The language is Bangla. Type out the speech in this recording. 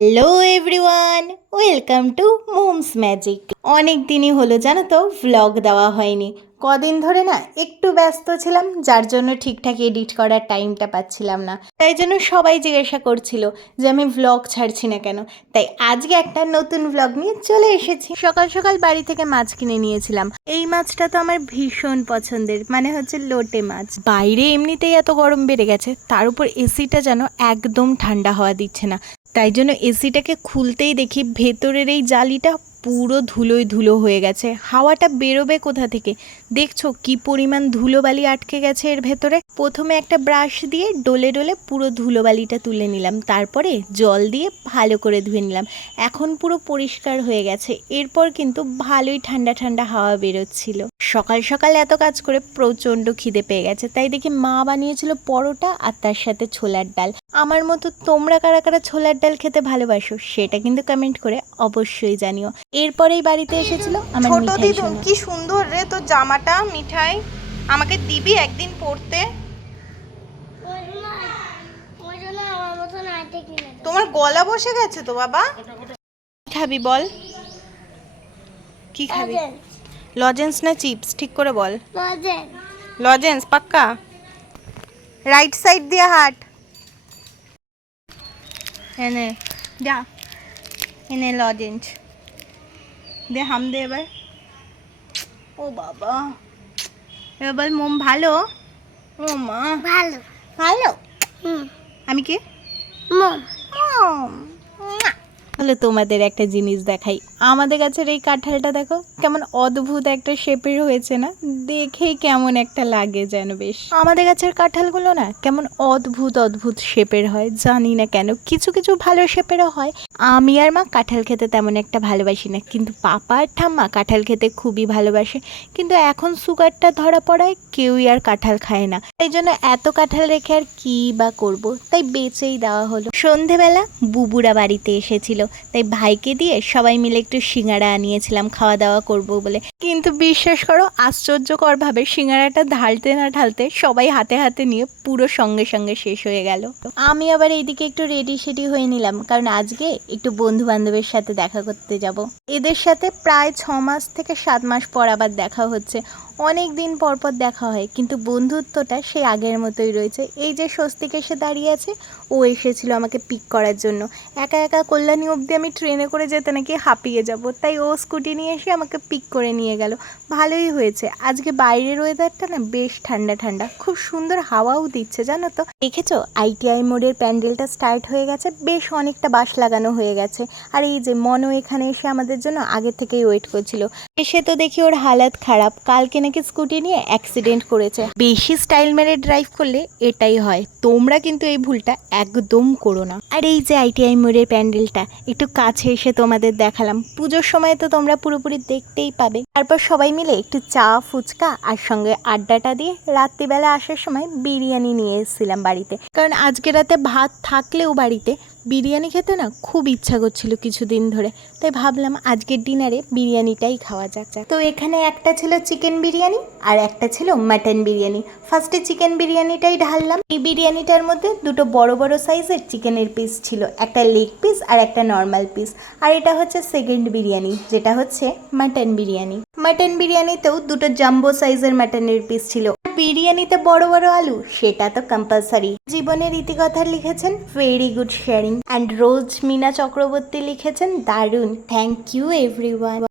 Hello everyone welcome to Mom's Magic অনেক দিনই হলো, জানো তো ভ্লগ দেওয়া হয়নি। কদিন ধরে না, একটু ব্যস্ত ছিলাম, যার জন্য ঠিকঠাক এডিট করার টাইমটা পাচ্ছিলাম না। তাই জন্য সবাই জিজ্ঞাসা করছিল যে আমি ভ্লগ ছাড়ছি না কেন। তাই আজকে একটা নতুন ভ্লগ নিয়ে চলে এসেছি। সকাল সকাল বাড়ি থেকে মাছ কিনে নিয়েছিলাম। এই মাছটা তো আমার ভীষণ পছন্দের মানে হচ্ছে লোটে মাছ। বাইরে এমনিতেই এত গরম বেড়ে গেছে, তার উপর এসিটা যেন একদম ঠান্ডা হওয়া দিচ্ছে না। তাই জন্য এসিটাকে খুলতেই দেখি ভেতরের এই জালিটা পুরো ধুলোয় ধুলো হয়ে গেছে। হাওয়াটা বেরোবে কোথা থেকে? দেখছ কি পরিমাণ ধুলোবালি আটকে গেছে এর ভেতরে? প্রথমে একটা ব্রাশ দিয়ে ডলে ডলে পুরো ধুলোবালিটা তুলে নিলাম তারপরে জল দিয়ে ভালো করে ধুয়ে নিলাম। এখন পুরো পরিষ্কার হয়ে গেছে এরপর কিন্তু ভালোই ঠান্ডা ঠান্ডা হাওয়া বেরোচ্ছিল। সকাল সকাল এত কাজ করে প্রচণ্ড খিদে পেয়ে গেছে তাই দেখি মা বানিয়েছিল পরোটা আর তার সাথে ছোলার ডাল। আমার মতো তোমরা কারা কারা ছোলার ডাল খেতে ভালোবাসো সেটা কিন্তু কমেন্ট করে অবশ্যই জানিও। এরপরেই বাড়িতে এসেছিল আমার ছোট দিদুন কি সুন্দর রে তোর জামাটা মিঠাই আমাকে দিবি একদিন দেবো তোমার গলা বসে গেছে তো, বাবা? খাবি বল? কি খাবি? লজেন্স না চিপস ঠিক করে বল। লজেন্স পাক্কা? রাইট সাইড দিয়ে হাট। এনে যা। এনে লজেন্স দে হাম দে এবার। ও বাবা। এবার বল মোম ভালো? ও মা। ভালো। ভালো? আমি কি? মম। তাহলে তোমাদের একটা জিনিস দেখাই। আমাদের গাছের এই কাঁঠালটা দেখো, কেমন অদ্ভুত একটা শেপের হয়েছে না? দেখেই কেমন একটা লাগে যেন বেশ। আমাদের গাছের কাঁঠালগুলো না কেমন অদ্ভুত অদ্ভুত শেপের হয়, জানি না কেন, কিছু কিছু ভালো শেপেরও হয়। আমি আর মা কাঁঠাল খেতে তেমন একটা ভালোবাসি না, কিন্তু পাপা আর ঠাম্মা কাঁঠাল খেতে খুবই ভালোবাসে। কিন্তু এখন সুগারটা ধরা পড়ায় কেউই আর কাঁঠাল খায় না। তাই জন্য এত কাঁঠাল রেখে আর কি বা করব? তাই বেচেই দেওয়া হলো। সন্ধেবেলা বুবুরা বাড়িতে এসেছিল। তাই ভাইকে দিয়ে সবাই মিলে একটু সিঙ্গাড়া আনিয়েছিলাম খাওয়া দাওয়া করব বলে। কিন্তু বিশ্বাস করো, আশ্চর্যকরভাবে সিঙ্গাড়াটা ঢালতে না ঢালতে সবাই হাতে হাতে নিয়ে পুরো সঙ্গে সঙ্গে শেষ হয়ে গেল। আমি আবার এইদিকে একটু রেডি সেডি হয়ে নিলাম, কারণ আজকে একটু বন্ধু বান্ধবের সাথে দেখা করতে যাব। এদের সাথে প্রায় ছ মাস থেকে সাত মাস পর আবার দেখা হচ্ছে। অনেক দিন পর পর দেখা হয়, কিন্তু বন্ধুত্বটা সেই আগের মতোই রয়েছে। এই যে স্বস্তিক এসে দাঁড়িয়ে আছে, ও এসেছিল আমাকে পিক করার জন্য। একা একা কল্যাণী অবধি আমি ট্রেনে করে যেতে নাকি হাঁপিয়ে যাব, তাই ও স্কুটি নিয়ে এসে আমাকে পিক করে নিয়ে গেল। ভালোই হয়েছে। আজকে বাইরের ওয়েদারটা না বেশ ঠান্ডা ঠান্ডা, খুব সুন্দর হাওয়াও দিচ্ছে, জানো তো। দেখেছ? আইটিআই মোড়ের প্যান্ডেলটা স্টার্ট হয়ে গেছে, বেশ অনেকটা বাস লাগানো হয়ে গেছে। আর এই যে মনও এখানে এসে আমাদের জন্য আগে থেকেই ওয়েট করছিল। এসে তো দেখি ওর হালাত খারাপ, কালকে নাকি স্কুটি নিয়ে অ্যাক্সিডেন্ট করেছে। বেশি স্টাইল মেরে ড্রাইভ করলে এটাই হয়। তোমরা কিন্তু এই ভুলটা একদম করো না। আর এই যে আইটিআই মোড়ের প্যান্ডেলটা, একটু কাছে এসে তোমাদের দেখালাম। পুজোর সময় তো তোমরা পুরোপুরি দেখতেই পাবে। তারপর সবাই মিলে একটু চা, ফুচকা আর সঙ্গে আড্ডাটা দিয়ে রাত্রিবেলা আসার সময় বিরিয়ানি নিয়ে এসেছিলাম বাড়িতে। কারণ আজকে রাতে ভাত থাকলেও বাড়িতে বিরিয়ানি খেতে না খুব ইচ্ছা করছিল কিছুদিন ধরে। তাই ভাবলাম আজকের ডিনারে বিরিয়ানিটাই খাওয়া যাক। তো এখানে একটা ছিল চিকেন বিরিয়ানি আর একটা ছিল মাটন বিরিয়ানি। ফার্স্টে চিকেন বিরিয়ানিটাই ঢাললাম। এই বিরিয়ানিটার মধ্যে দুটো বড় বড় সাইজের চিকেনের পিস ছিল, একটা লেগ পিস আর একটা নর্মাল পিস। আর এটা হচ্ছে সেকেন্ড বিরিয়ানি, যেটা হচ্ছে মাটন বিরিয়ানি। মাটন বিরিয়ানিতেও দুটো জাম্বো সাইজের মাটনের পিস ছিল। বিরিয়ানিতে বড় বড় আলু, সেটা তো কম্পালসারি জীবনের ইতিকথা লিখেছেন very good sharing and Rose Mina Chakraborty লিখেছেন দারুণ থ্যাংক ইউ এভরিওয়ান